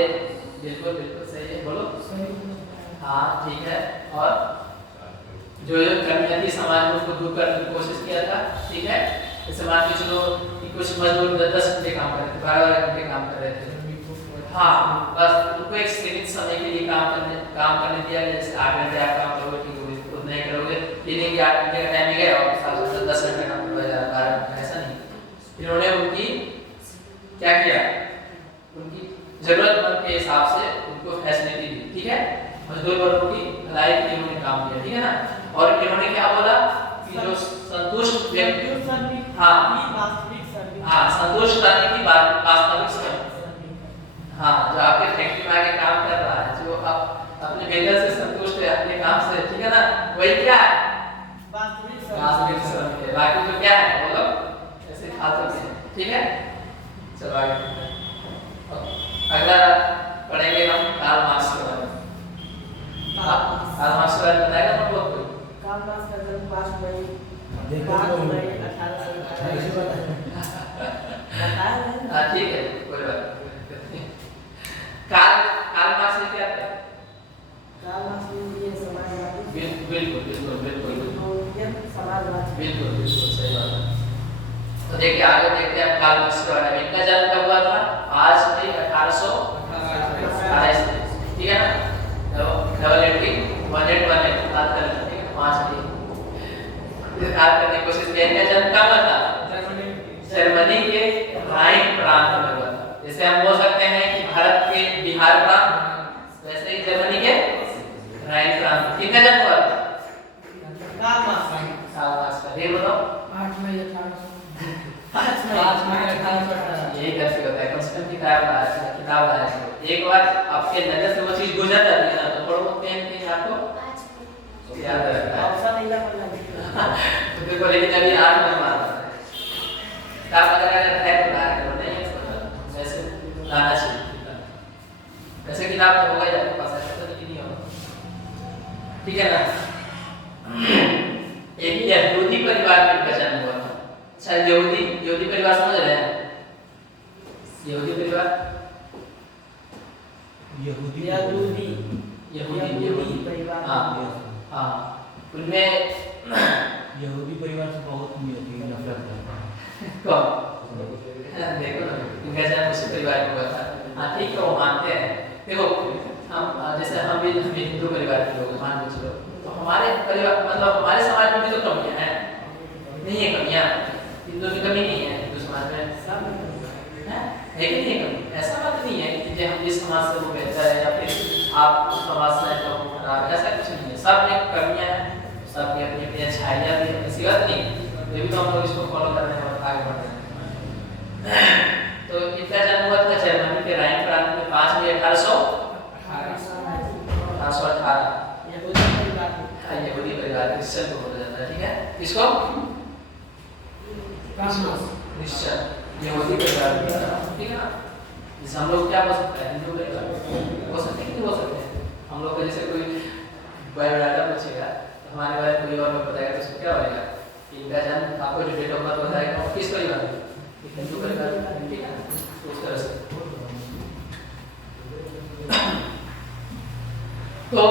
बिल्कुल बिल्कुल सही है, बोलो हाँ ठीक है। और जो कमियां थी समाज में उसको दूर करने की कोशिश किया था, ठीक है। जैसे मान के चलो कि कुछ मजदूर 10 घंटे काम कर रहे थे, 12 घंटे काम कर रहे थे, हाँ बस उनको एक सीमित समय के लिए काम करने दिया गया। जैसे 8 घंटे आप काम करोगे, ठीक होगी, उतना ही करोगे, ये नहीं कि 8 घंटे का टाइम गया और साथ साथ 10 घंटे काम करवाया जा रहा है, 12 घंटे, ऐसा नहीं। इन्होंने उनकी क्या किया, उनकी जरूरतमंद के हिसाब से उनको फैसिलिटी दी, ठीक है। मजदूर वर्गों की भलाई के लिए उन्होंने काम किया, ठीक है ना। और इन्होंने क्या बोला कि जो संतुष्ट व्यक्ति, हाँ संतुष्ट करने की वास्तविक समय, हाँ जो आपके फैक्ट्री में आके काम कर रहा है, जो आप अपने वेतन से संतुष्ट है, अपने काम से, ठीक है ना, वही क्या है, वास्तविक श्रम है। बाकी तो क्या है वो लोग ऐसे फालतू के, ठीक है। चलो आगे अगला पढ़ेंगे हम कार्ल मार्क्स के बारे में। कार्ल मार्क्स के बारे में बताएगा हम लोग को? कार्ल मार्क्स का जन्म 5 मई 1800 हाँ ठीक है, कोई बात नहीं। कार्ल मार्क्स ने क्या किया? कार्ल मार्क्स ने ये समाजवादी बिल्कुल बिल्कुल बिल्कुल समाजवाद बिल्कुल बिल्कुल सही बात है। तो देखिए आगे देखते हैं कार्ल मार्क्स के बारे में। इनका जन्म कब हुआ था? 5 मई 1828, ठीक है ना। डबल एंट्री 1818 बात कर लेते हैं, 5 मई याद करने की कोशिश किया। इनका जन्म कब हुआ था? जर्मनी के राइन प्रांत में हुआ था। जैसे हम बोल सकते हैं कि भारत के बिहार प्रांत, वैसे ही जर्मनी के राइन प्रांत। कितने जन्म हुआ था? कार्ल मार्क्स का ये बताओ। 8 मई 1800 यही कैसे होता है, कम से कम किताब लाया करो। एक बार आपके नजर से वो चीज गुजर जाती है ना तो थोड़ा बहुत कहीं आपको याद रहता है। ऑप्शन नहीं लगा तो देखो लेकिन अभी आज मैं मार रहा है किताब अगर है तो लाया करो, नहीं है तो वैसे लाना चाहिए। वैसे किताब तो होगा ही आपके पास, ऐसा तो नहीं होगा, ठीक है ना। एक यहूदी परिवार में इनका जन्म हुआ था। अच्छा यहूदी परिवार समझ रहे हैं? यहूदी परिवार, यहूदी परिवार, हाँ उनमें यहूदी परिवार से बहुत नफरत है। कौन? देखो ना इनका जन्म उसी परिवार में हुआ था। हाँ ठीक है, वो मानते हैं। देखो हम जैसे हम भी हिंदू परिवार के लोग मान के चलो, तो हमारे परिवार मतलब हमारे समाज में भी तो कमियां हैं, नहीं है कमियां? हिंदू की कमी नहीं है हिंदू समाज में, सब है कि नहीं कमी? ऐसा बात नहीं है कि हम जिस समाज से वो बेहतर है या फिर आप उस समाज से तो खराब, ऐसा कुछ नहीं है। सब में कमियां हैं, सबकी अपनी अपनी अच्छाइयां भी हैं, ऐसी बात नहीं है। ये भी तो हम लोग इसको फॉलो कर रहे हैं और आगे बढ़ रहे हैं। तो इनका जन्म हुआ था जर्मनी के राइन प्रांत में 5 मई 1818। यहूदी परिवार क्रिश्चियन को बोला जाता है, ठीक है। किसको? क्रिश्चियन यहूदी परिवार, ठीक है ना। जैसे हम लोग क्या बोल सकते हैं, हिंदू परिवार बोल सकते हैं कि बोल सकते हैं। हम लोग का जैसे कोई बायोडाटा पूछेगा तो हमारे बारे में कोई और बताएगा तो उसको क्या बोलेगा? इनका जन्म आपको जो डेट ऑफ बर्थ बताएगा वो किस परिवार में? हिंदू करेगा, ठीक है, तो उस तरह से। तो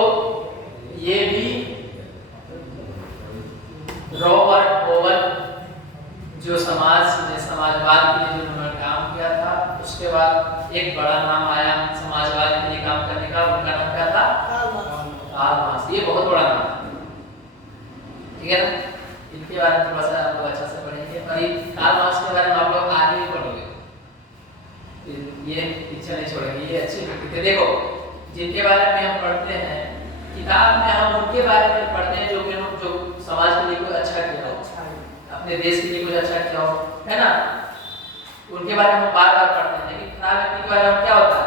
ये भी रॉबर्ट ओवन जो समाजवाद के लिए जो उन्होंने काम किया था, उसके बाद एक बड़ा नाम आया समाजवाद के लिए काम करने का, उनका नाम क्या था? Karl Marx. ये बहुत बड़ा नाम है, ठीक है ना? इनके बारे में थोड़ा सा आप लोग अच्छा से पढ़ेंगे, और ये कार्ल मार्क्स के बारे में आप लोग आगे भी पढ़ोगे, ये पीछे नहीं छोड़ेंगे, ये अच्छे व्यक्ति थे। देखो जिनके बारे में हम पढ़ते हैं किताब में, हम उनके बारे में पढ़ते हैं जो समाज के लिए कुछ अच्छा किया हो, अपने देश के लिए कुछ अच्छा किया हो, है ना? उनके बारे में हम बार बार पढ़ते हैं। लेकिन खराब व्यक्ति के बारे में क्या होता है?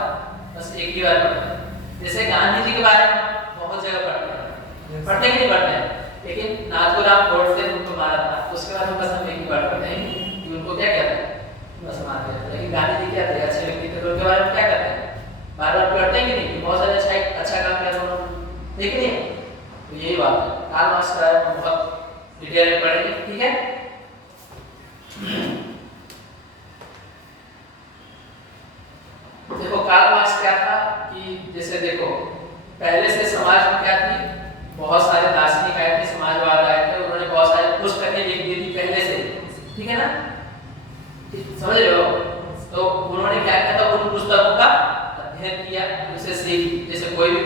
बस एक ही बार पढ़ते हैं। जैसे गांधी जी के बारे में बहुत जगह पढ़ते हैं, पढ़ते कि नहीं पढ़ते हैं? लेकिन नाथूराम गोडसे ने उनको मारा था, उसके बाद हम बस हम एक ही बार पढ़ते हैं कि उनको क्या कहते हैं, बस मार दिया था। लेकिन गांधी जी क्या थे? अच्छे व्यक्ति थे, तो उनके बारे में क्या कहते हैं? बार बार पढ़ते हैं कि नहीं? बहुत सारे अच्छा काम किया था उन्होंने, ठीक नहीं? तो यही बात है। कार्ल मार्क्स के बारे में बहुत डिटेल में पढ़ेंगे, ठीक है? देखो कार्ल मार्क्स क्या था कि जैसे देखो पहले से समाज में क्या थी, बहुत सारे दार्शनिक आए थे, समाजवाद आए थे, उन्होंने बहुत सारी पुस्तकें लिख दी थी पहले से, ठीक है ना? समझ रहे हो? तो उन्होंने क्या किया था, उन पुस्तकों का अध्ययन किया, उनसे सीख। जैसे कोई भी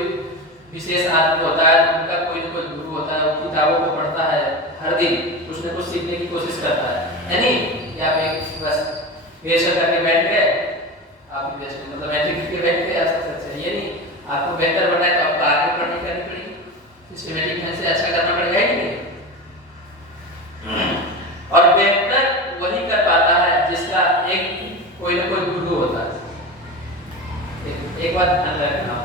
विशेष आदमी होता है तो उनका कोई न कोई गुरु होता है, वो किताबों को पढ़ता है, हर दिन कुछ न कुछ सीखने की कोशिश करता है नहीं? या बस ग्रेजुएशन करके बैठ गए, आप मतलब मैट्रिक करके बैठ गए, अच्छा ये नहीं, आपको बेहतर बनना है तो आपको आगे पढ़ाई करनी पड़ेगी, सिस्टमैटिक ढंग से अच्छा करना पड़ेगा कि नहीं? और बेहतर वही कर पाता है जिसका कोई ना कोई गुरु होता है। एक बात ध्यान रखना,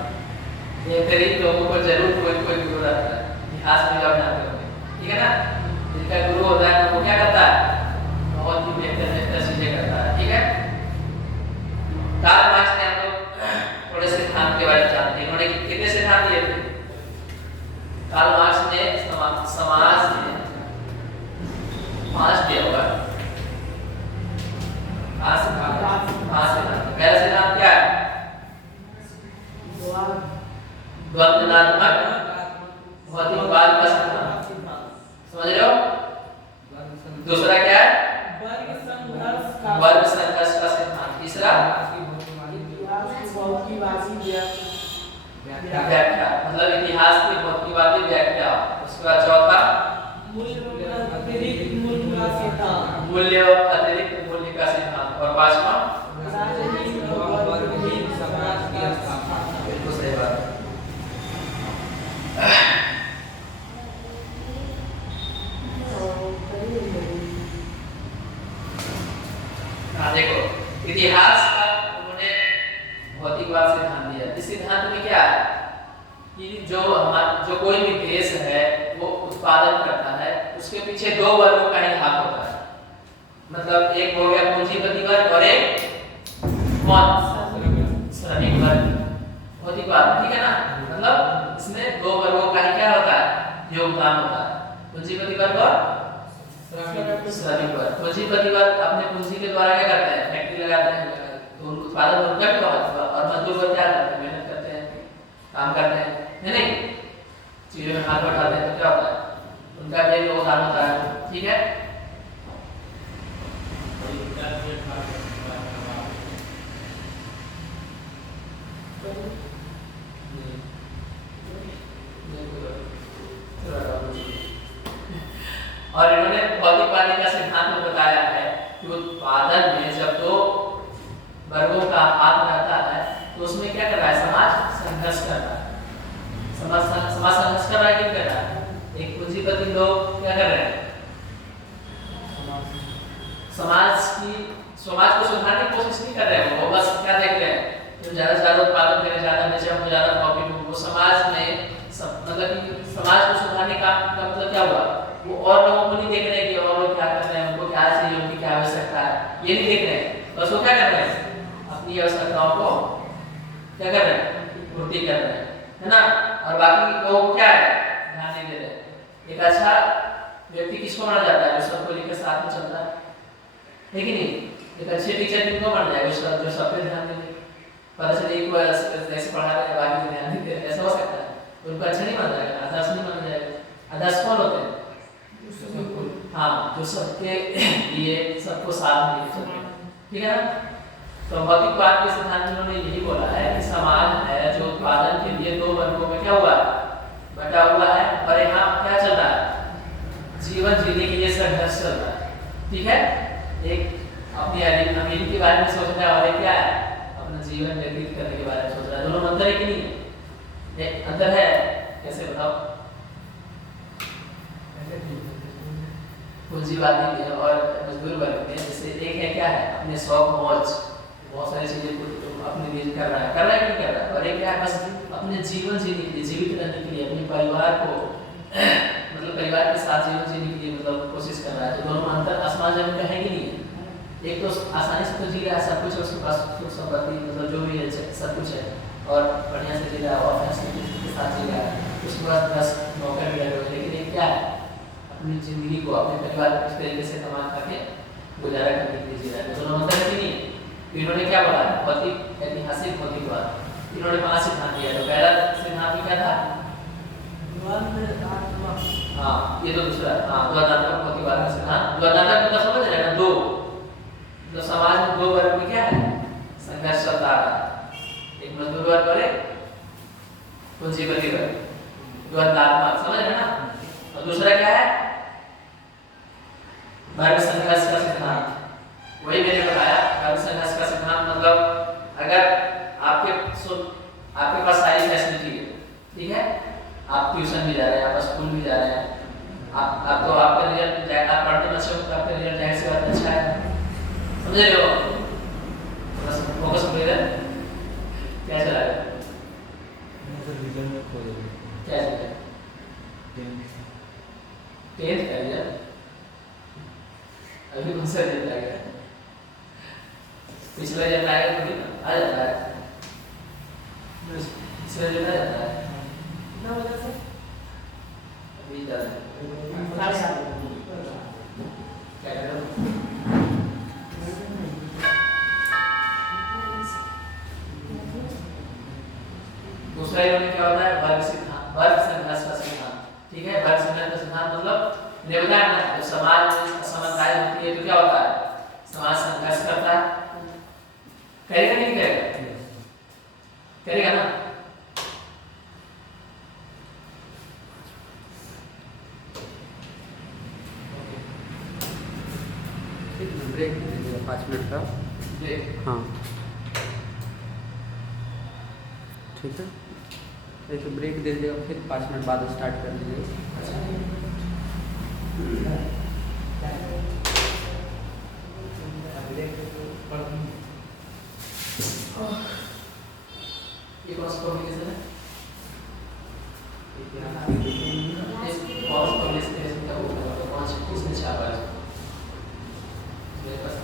ये गरीब लोगों को जरूर कोई ना कोई गुरु रहता है, इतिहास में आप जानते होंगे, ठीक है ना? जिनका गुरु होता है वो क्या करता है? बहुत ही बेहतर चीजें करता है, ठीक है? कार्ल मार्क्स ने हम लोग थोड़े सिद्धांत के बारे में जानते हैं। इन्होंने कितने सिद्धांत दिए थे? कार्ल मार्क्स ने समाज में 5 दिया होगा। 5 सिद्धांत। पहला सिद्धांत क्या है? द्वंद्वात्मक भौतिकवाद का सिद्धांत, समझ रहे हो? दूसरा क्या है? वर्ग संघर्ष का सिद्धांत। तीसरा व्याख्या, मतलब इतिहास की भौतिकवादी व्याख्या। उसके बाद चौथा मूल्य अतिरिक्त मूल्य का सिद्धांत। और पांचवा समाज की स्थापना। बिल्कुल सही बात। देखो इतिहास का उन्होंने भौतिकवाद सिद्धांत दिया। इस सिद्धांत में क्या है कि जो कोई भी देश है वो उत्पादन करता है, उसके पीछे 2 वर्गों का ही हाथ होता है। मतलब एक हो गया पूंजीपति वर्ग और एक श्रमिक वर्ग। भौतिकवाद, ठीक है ना? मतलब इसमें 2 वर्गों का ही क्या होता है? योगदान होता है, पूंजीपति वर्ग और श्रमिक वर्ग। पूंजीपति वर्ग अपने पूंजी के द्वारा क्या करते हैं? फैक्ट्री लगाते हैं, तो उत्पादन उनका भी होता है। और मजदूर वर्ग क्या करते हैं? मेहनत करते हैं, काम करते हैं, नहीं चीजों में हाथ बढ़ाते हैं, तो क्या होता है? उनका भी योगदान होता है, ठीक है? और इन्होंने भौतिकवादी का सिद्धांत में बताया है कि उत्पादन में जब 2 वर्गों का हाथ रहता है तो उसमें क्या कर रहा है? समाज संघर्ष कर रहा है। समाज संघर्ष कर रहा है, क्यों कर रहा है? एक पूंजीपति लोग क्या कर रहे हैं? समाज को सुधारने की कोशिश नहीं कर रहे हैं। वो बस क्या देख रहे हैं? जो ज्यादा से ज्यादा उत्पादन करें, ज्यादा बेचे, हमको ज्यादा प्रॉफिट हो। वो समाज में मतलब कि समाज को सुधारने का मतलब क्या हुआ? वो और लोगों को नहीं देख रहे कि और लोग क्या कर रहे हैं, उनको क्या चाहिए, उनकी क्या आवश्यकता है, ये नहीं देख रहे हैं। बस वो क्या कर रहे हैं? अपनी आवश्यकताओं को क्या कर रहे हैं? पूर्ति कर रहे हैं, है ना? और बाकी लोग क्या है? ध्यान नहीं दे रहे। एक अच्छा व्यक्ति किसको माना जाता है? जो सबको लेकर साथ में चलता है कि नहीं? एक अच्छे टीचर किनको बन जाएगा जो सब पे ध्यान देंगे। पता चले एक बार ऐसे पढ़ा रहे हैं बाकी को ध्यान नहीं दे रहे, ऐसा हो सकता है? उनको अच्छा नहीं बन जाएगा, आदर्श नहीं बन जाएगा। आदर्श कौन होते हैं? हाँ, जो सबके लिए सबको साथ में चलते हैं, ठीक है ना? तो भौतिकवाद के सिद्धांत में उन्होंने यही बोला है कि समाज है जो उत्पादन के लिए दो वर्गों में क्या हुआ है, बटा हुआ है, और यहाँ क्या चल रहा है, जीवन जीने के लिए संघर्ष चल रहा है, ठीक है? एक अपनी अमीरी के बारे में सोच रहा है और एक क्या है, अपना जीवन व्यतीत करने के बारे में सोच रहा है। दोनों में अंतर है कि नहीं है? अंतर है, कैसे बताओ? पूंजीवादी में और मजदूर वर्ग में जैसे एक है क्या है, अपने शौक मौज बहुत सारी चीजें को अपने लिए कर रहा है कि नहीं कर रहा है, और एक क्या है, बस अपने जीवन जीने के लिए, जीवित रहने के लिए, अपने परिवार को मतलब परिवार के साथ जीवन जीने के लिए मतलब कोशिश कर रहा है। तो दोनों में अंतर आसमान जमीन का है कि नहीं है? एक तो आसानी से तो जी रहा है, सब कुछ उसके पास, सुख संपत्ति मतलब जो भी है सब कुछ है और बढ़िया से जी रहा है और फैसिलिटी के साथ जी रहा है, उसके बाद 10 नौकर भी लगे हुए, लेकिन एक क्या है, अपनी जिंदगी को अपने परिवार को इस तरीके से कमा करके गुजारा करने के लिए जी रहा है। दोनों अंतर है कि नहीं है? इन्होंने क्या बोला, भौतिक ऐतिहासिक भौतिकवाद, इन्होंने 5 सिद्धांत दिया। तो पहला सिद्धांत क्या था? हाँ, ये तो दूसरा, हाँ, द्वंदात्मक भौतिकवाद का सिद्धांत। द्वंदात्मक मतलब समझ रहे हैं ना, दो, तो समाज में दो वर्ग में क्या है, संघर्ष चलता है, एक मजदूर वर्ग और एक पूंजीपति वर्ग, द्वंदात्मक, समझ रहे हैं ना? और दूसरा क्या है, वर्ग संघर्ष का सिद्धांत। वही मैंने बताया, वर्ग संघर्ष का सिद्धांत मतलब अगर आपके पास सारी फैसिलिटी है, ठीक है, आप ट्यूशन भी जा रहे हैं, आप स्कूल भी जा रहे हैं, आप तो आपका रिजल्ट, आप पढ़ने में अच्छे हो तो आपका रिजल्ट जाहिर सी बात अच्छा है, समझ रहे हो? बस फोकस करिए, क्या चला रहा है? रिजल्ट में खो गया, क्या चला रहा है? 10th का रिजल्ट अभी कौन सा रिजल्ट आएगा? पिछला रिजल्ट आएगा तो आ जाता है, पिछला रिजल्ट आ जाता है, 9 बजे से अभी जा रहा है, क्या कर रहे हो? दूसरा इन्होंने क्या होता है, वर्ग सिद्धांत, वर्ग संघर्ष का सिद्धांत, ठीक है? वर्ग संघर्ष का सिद्धांत मतलब निबंधन है, जब समाज में असमानताएं होती है तो क्या होता है, समाज संघर्ष करता है, करेगा नहीं करेगा? करेगा ना? ब्रेक दीजिएगा 5 मिनट का। हाँ, ठीक है, एक ब्रेक दे दीजिएगा, फिर 5 मिनट बाद स्टार्ट कर लीजिएगा। ये कौन सा पब्लिकेशन है? कौन सा पब्लिकेशन का वो कौन सा किसने छापा है? मेरे पास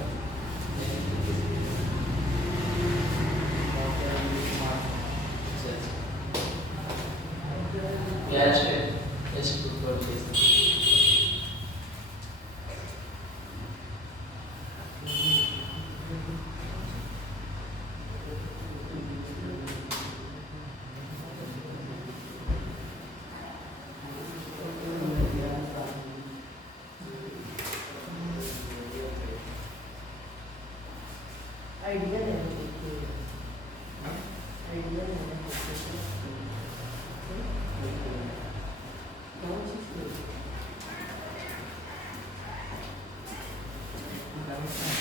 आइडिया नहीं है, आइडिया नहीं है।